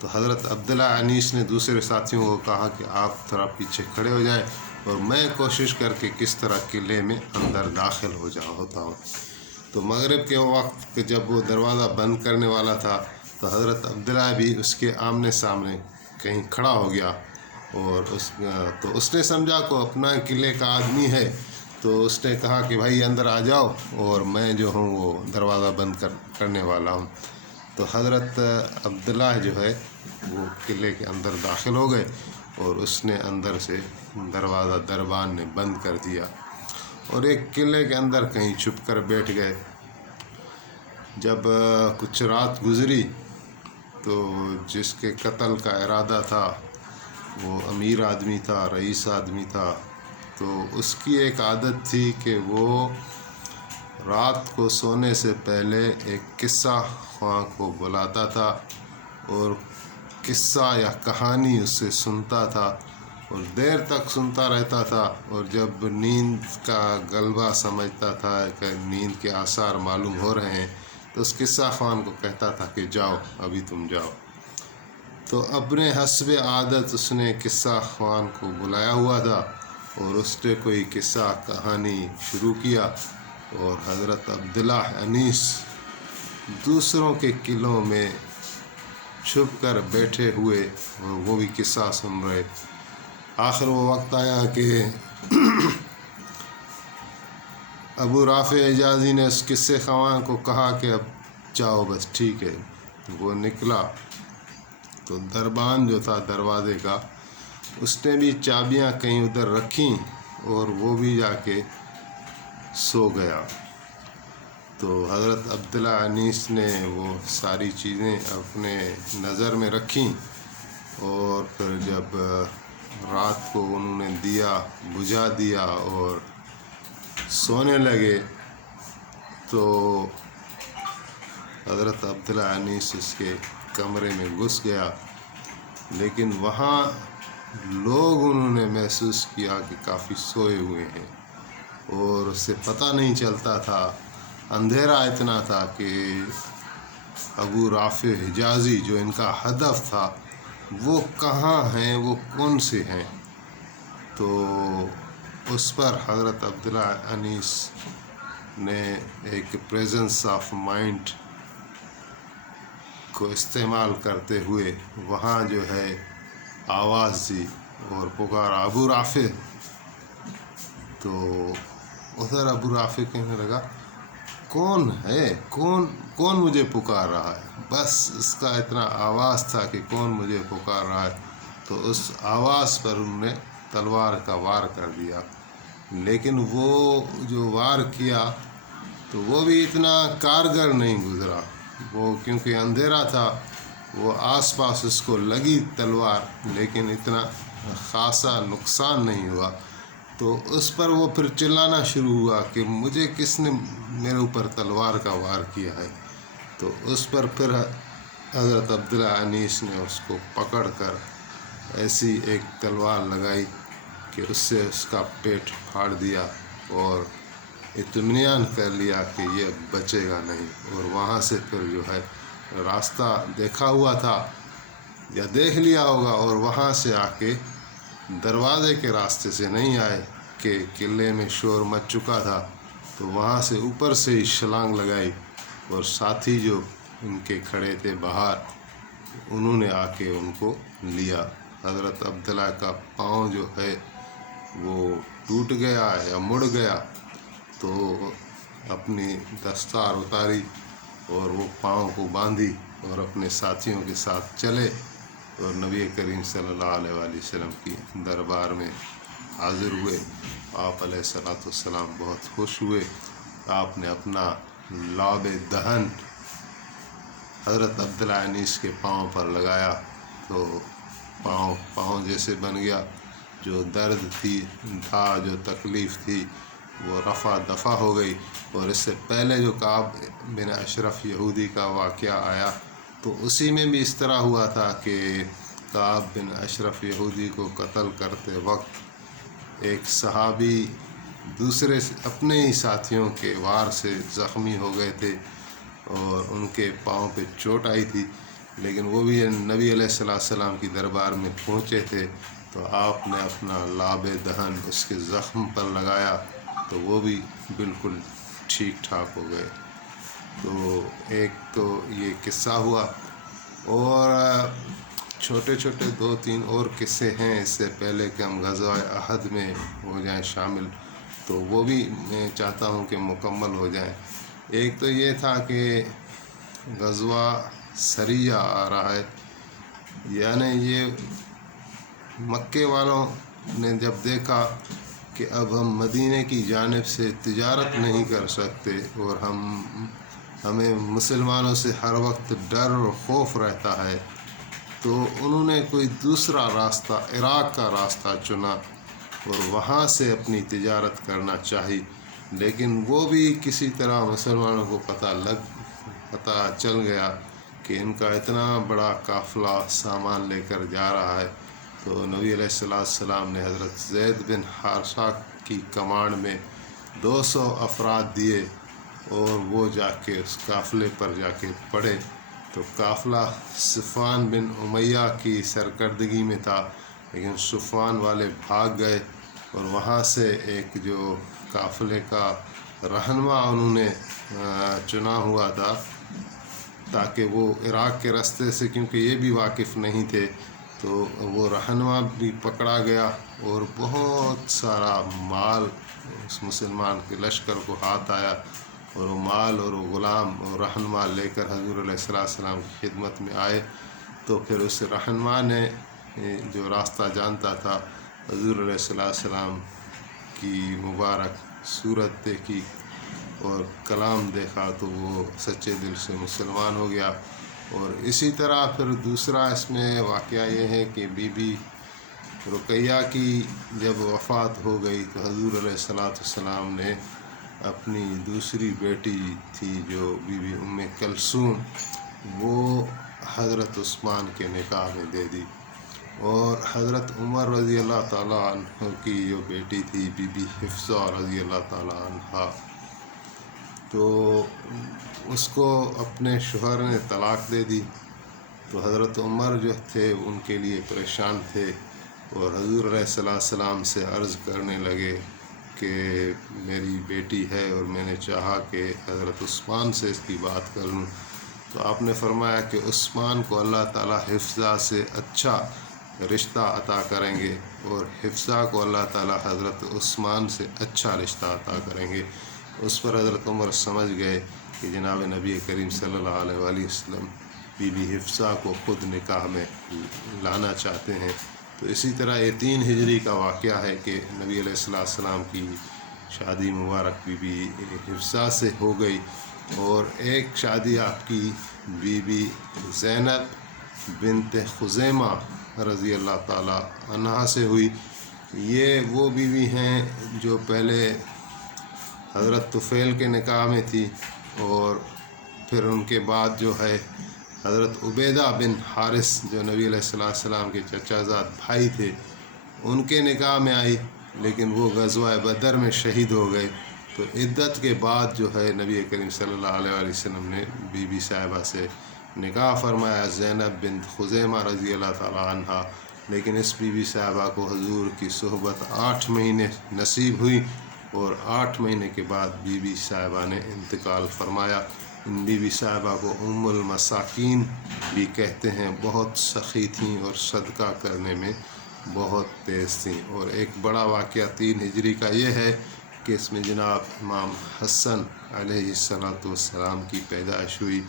تو حضرت عبداللہ انیس نے دوسرے ساتھیوں کو کہا کہ آپ تھوڑا پیچھے کھڑے ہو جائیں اور میں کوشش کر کے کس طرح قلعے میں اندر داخل ہوتا ہوں۔ تو مغرب کے وقت جب وہ دروازہ بند کرنے والا تھا تو حضرت عبداللہ بھی اس کے آمنے سامنے کہیں کھڑا ہو گیا، اور اس نے سمجھا کہ اپنا قلعے کا آدمی ہے، تو اس نے کہا کہ بھائی اندر آ جاؤ اور میں جو ہوں وہ دروازہ بند کرنے والا ہوں۔ تو حضرت عبداللہ جو ہے وہ قلعے کے اندر داخل ہو گئے، اور اس نے اندر سے دروازہ دربان نے بند کر دیا، اور ایک قلعے کے اندر کہیں چھپ کر بیٹھ گئے۔ جب کچھ رات گزری تو جس کے قتل کا ارادہ تھا وہ امیر آدمی تھا، رئیس آدمی تھا، تو اس کی ایک عادت تھی کہ وہ رات کو سونے سے پہلے ایک قصہ خواں کو بلاتا تھا اور قصہ یا کہانی اس سے سنتا تھا، اور دیر تک سنتا رہتا تھا، اور جب نیند کا غلبہ سمجھتا تھا کہ نیند کے آثار معلوم ہو رہے ہیں تو اس قصہ خوان کو کہتا تھا کہ جاؤ ابھی تم جاؤ۔ تو اپنے حسب عادت اس نے قصہ خوان کو بلایا ہوا تھا، اور اس نے کوئی قصہ کہانی شروع کیا، اور حضرت عبداللہ انیس دوسروں کے قلعوں میں چھپ کر بیٹھے ہوئے وہ بھی قصہ سن رہے۔ آخر وہ وقت آیا کہ ابو رافع حجازی نے اس قصے خواں کو کہا کہ اب جاؤ بس ٹھیک ہے۔ وہ نکلا تو دربان جو تھا دروازے کا، اس نے بھی چابیاں کہیں ادھر رکھیں اور وہ بھی جا کے سو گیا۔ تو حضرت عبداللہ انیس نے وہ ساری چیزیں اپنے نظر میں رکھیں، اور پھر جب رات کو انہوں نے دیا بجھا دیا اور سونے لگے تو حضرت عبداللہ انیس اس کے کمرے میں گھس گیا، لیکن وہاں لوگ انہوں نے محسوس کیا کہ کافی سوئے ہوئے ہیں، اور اس سے پتہ نہیں چلتا تھا، اندھیرا اتنا تھا کہ ابو رافع حجازی جو ان کا ہدف تھا وہ کہاں ہیں، وہ کون سے ہیں۔ تو اس پر حضرت عبداللہ انیس نے ایک پریزنس آف مائنڈ کو استعمال کرتے ہوئے وہاں جو ہے آواز دی اور پکارا ابو رافع۔ تو ادھر ابو رافع کہنے لگا کون ہے، کون مجھے پکار رہا ہے، بس اس کا اتنا آواز تھا کہ کون مجھے پکار رہا ہے۔ تو اس آواز پر انہوں نے تلوار کا وار کر دیا، لیکن وہ جو وار کیا تو وہ بھی اتنا کارگر نہیں گزرا، وہ کیونکہ اندھیرا تھا، وہ آس پاس اس کو لگی تلوار لیکن اتنا خاصا نقصان نہیں ہوا۔ تو اس پر وہ پھر چلانا شروع ہوا کہ مجھے کس نے میرے اوپر تلوار کا وار کیا ہے۔ تو اس پر پھر حضرت عبداللہ انیس نے اس کو پکڑ کر ایسی ایک تلوار لگائی کہ اس سے اس کا پیٹ پھاڑ دیا، اور اطمینان کر لیا کہ یہ بچے گا نہیں، اور وہاں سے پھر جو ہے راستہ دیکھا ہوا تھا یا دیکھ لیا ہوگا، اور وہاں سے آ کے دروازے کے راستے سے نہیں آئے کہ قلعے میں شور مچ چکا تھا، تو وہاں سے اوپر سے ہی چھلانگ لگائی، اور ساتھی جو ان کے کھڑے تھے باہر انہوں نے آ کے ان کو لیا۔ حضرت عبداللہ کا پاؤں جو ہے وہ ٹوٹ گیا یا مڑ گیا، تو اپنی دستار اتاری اور وہ پاؤں کو باندھی اور اپنے ساتھیوں کے ساتھ چلے، اور نبی کریم صلی اللہ علیہ وآلہ وسلم کی دربار میں حاضر ہوئے۔ آپ علیہ الصلوۃ والسلام بہت خوش ہوئے۔ آپ نے اپنا لعاب دہن حضرت عبداللہ انیس کے پاؤں پر لگایا تو پاؤں جیسے بن گیا، جو درد تھا جو تکلیف تھی وہ رفع دفع ہو گئی۔ اور اس سے پہلے جو کعب بن اشرف یہودی کا واقعہ آیا تو اسی میں بھی اس طرح ہوا تھا کہ کعب بن اشرف یہودی کو قتل کرتے وقت ایک صحابی دوسرے اپنے ہی ساتھیوں کے وار سے زخمی ہو گئے تھے، اور ان کے پاؤں پہ چوٹ آئی تھی، لیکن وہ بھی نبی علیہ السلام کی دربار میں پہنچے تھے تو آپ نے اپنا لاب دہن اس کے زخم پر لگایا تو وہ بھی بالکل ٹھیک ٹھاک ہو گئے۔ تو ایک تو یہ قصہ ہوا، اور چھوٹے چھوٹے 2-3 اور قصے ہیں اس سے پہلے کہ ہم غزوہ احد میں ہو جائیں شامل، تو وہ بھی میں چاہتا ہوں کہ مکمل ہو جائیں۔ ایک تو یہ تھا کہ غزوہ سریہ آ رہا ہے، یعنی یہ مکے والوں نے جب دیکھا کہ اب ہم مدینے کی جانب سے تجارت نہیں کر سکتے اور ہمیں مسلمانوں سے ہر وقت ڈر اور خوف رہتا ہے، تو انہوں نے کوئی دوسرا راستہ عراق کا راستہ چنا اور وہاں سے اپنی تجارت کرنا چاہی، لیکن وہ بھی کسی طرح مسلمانوں کو پتہ چل گیا کہ ان کا اتنا بڑا قافلہ سامان لے کر جا رہا ہے، تو نبی علیہ السلام نے حضرت زید بن حارثہ کی کمانڈ میں 200 افراد دیے اور وہ جا کے اس قافلے پر جا کے پڑے، تو قافلہ صفوان بن امیہ کی سرکردگی میں تھا، لیکن صفوان والے بھاگ گئے اور وہاں سے ایک جو قافلے کا رہنما انہوں نے چنا ہوا تھا تاکہ وہ عراق کے راستے سے، کیونکہ یہ بھی واقف نہیں تھے، تو وہ رہنما بھی پکڑا گیا اور بہت سارا مال اس مسلمان کے لشکر کو ہاتھ آیا، اور وہ مال اور وہ غلام اور رہنما لے کر حضور علیہ السلام کی خدمت میں آئے۔ تو پھر اس رہنما نے جو راستہ جانتا تھا حضور علیہ السلام کی مبارک صورت دیکھی اور کلام دیکھا تو وہ سچے دل سے مسلمان ہو گیا۔ اور اسی طرح پھر دوسرا اس میں واقعہ یہ ہے کہ بی بی رقیہ کی جب وفات ہو گئی تو حضور علیہ السلام نے اپنی دوسری بیٹی تھی جو بی بی ام کلثوم، وہ حضرت عثمان کے نکاح میں دے دی، اور حضرت عمر رضی اللہ تعالیٰ عنہ کی جو بیٹی تھی بی بی حفصہ رضی اللہ تعالیٰ عنہ، تو اس کو اپنے شوہر نے طلاق دے دی، تو حضرت عمر جو تھے ان کے لیے پریشان تھے اور حضور علیہ السلام سے عرض کرنے لگے کہ میری بیٹی ہے اور میں نے چاہا کہ حضرت عثمان سے اس کی بات کر لوں، تو آپ نے فرمایا کہ عثمان کو اللہ تعالیٰ حفصہ سے اچھا رشتہ عطا کریں گے اور حفصہ کو اللہ تعالیٰ حضرت عثمان سے اچھا رشتہ عطا کریں گے۔ اس پر حضرت عمر سمجھ گئے کہ جناب نبی کریم صلی اللہ علیہ وآلہ وسلم بی بی حفصہ کو خود نکاح میں لانا چاہتے ہیں۔ تو اسی طرح یہ 3 ہجری کا واقعہ ہے کہ نبی علیہ السلام کی شادی مبارک بی بی حفصہ سے ہو گئی، اور ایک شادی آپ کی بی بی زینب بنت خزیمہ رضی اللہ تعالیٰ عنہا سے ہوئی۔ یہ وہ بیوی ہیں جو پہلے حضرت طفیل کے نکاح میں تھی، اور پھر ان کے بعد جو ہے حضرت عبیدہ بن حارث جو نبی علیہ السلام کے چچا زاد بھائی تھے ان کے نکاح میں آئی، لیکن وہ غزوہ بدر میں شہید ہو گئے۔ تو عدت کے بعد جو ہے نبی کریم صلی اللہ علیہ وآلہ وسلم نے بی بی صاحبہ سے نکاح فرمایا زینب بنت خزیمہ رضی اللہ تعالیٰ عنہ، لیکن اس بی بی صاحبہ کو حضور کی صحبت 8 مہینے نصیب ہوئی، اور 8 مہینے کے بعد بی بی صاحبہ نے انتقال فرمایا۔ ان بی بی صاحبہ کو ام المساکین بھی کہتے ہیں، بہت سخی تھیں اور صدقہ کرنے میں بہت تیز تھیں۔ اور ایک بڑا واقعہ 3 ہجری کا یہ ہے کہ اس میں جناب امام حسن علیہ السلام کی پیدائش ہوئی،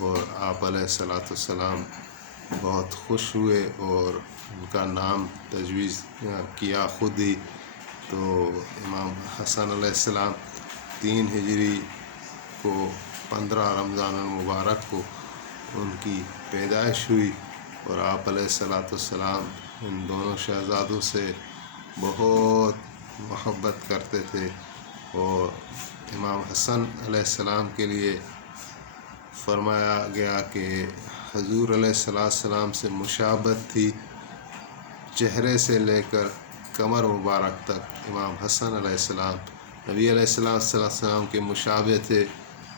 اور آپ علیہ السلام بہت خوش ہوئے اور ان کا نام تجویز کیا خود ہی۔ تو امام حسن علیہ السلام 3 ہجری کو 15 رمضان المبارک کو ان کی پیدائش ہوئی، اور آپ علیہ السلام ان دونوں شہزادوں سے بہت محبت کرتے تھے، اور امام حسن علیہ السلام کے لیے فرمایا گیا کہ حضور علیہ السلام سے مشابہت تھی، چہرے سے لے کر کمر مبارک تک امام حسن علیہ السلام نبی علیہ السلام کے مشابہ تھے،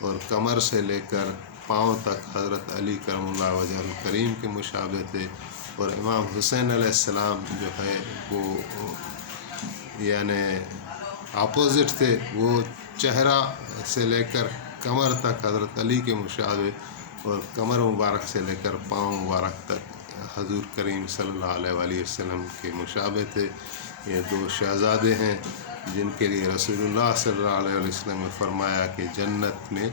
اور کمر سے لے کر پاؤں تک حضرت علی کرم اللہ وجہ الکریم کے مشابہ تھے، اور امام حسین علیہ السلام جو ہے وہ یعنی اپوزٹ تھے، وہ چہرہ سے لے کر کمر تک حضرت علی کے مشابہ، اور کمر مبارک سے لے کر پاؤں مبارک تک حضور کریم صلی اللہ علیہ وآلہ وسلم کے مشابہ تھے۔ یہ دو شہزادے ہیں جن کے لیے رسول اللہ صلی اللہ علیہ وسلم نے فرمایا کہ جنت میں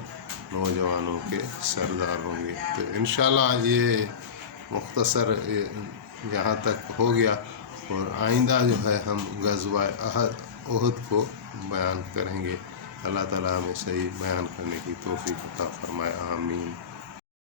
نوجوانوں کے سردار ہوں گے۔ تو انشاءاللہ یہ مختصر یہاں تک ہو گیا، اور آئندہ جو ہے ہم غزوہ احد کو بیان کریں گے۔ اللہ تعالیٰ ہمیں صحیح بیان کرنے کی توفیق عطا فرمائے، آمین۔